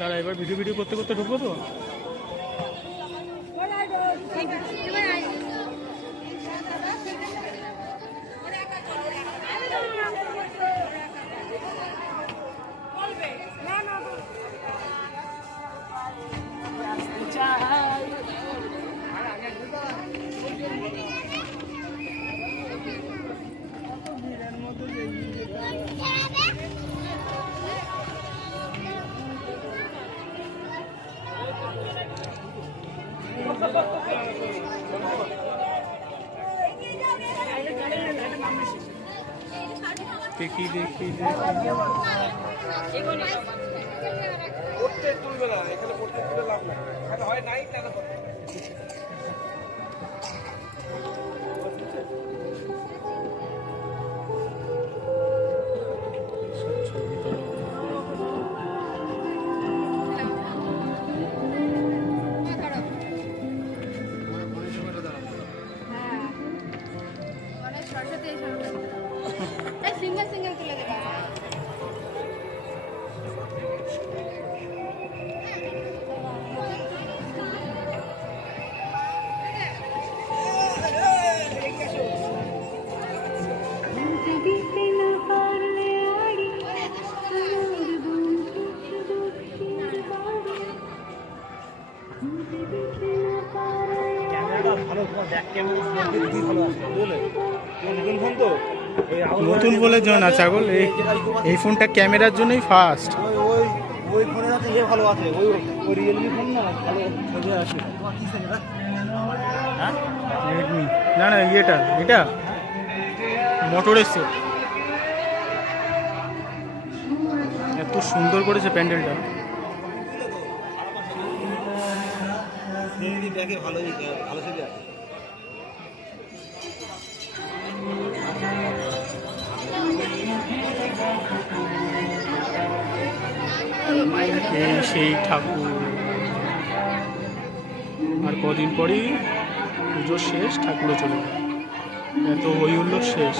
দাঁড়া, এবার video video করতে করতে ঢুকবো তো। দেখি দেখি তুলবে না, এখানে পড়তে তুলে লাভ নাই, হয় নাই কেন সিঙ্গেল সিঙ্গেল তুলে দেবা। নতুন বলে জন্য না ছাগল, এই ফোনটা ক্যামেরার জন্যই ফার্স্ট। ওই ফোনের আছে ইয়ে ভালো আছে, ওই ওই রিয়েলমি ফোন না ভালো ছবি আসে। হ্যাঁ রেডমি না না, এটা মোটরের সেট। এত সুন্দর করেছে প্যান্ডেলটা। ভালো ভালো ছবি আছে। সেই ঠাকুর, আর কদিন পরেই পুজো শেষ, ঠাকুরও চলে যাবে। এত হই হুল্লোড় শেষ।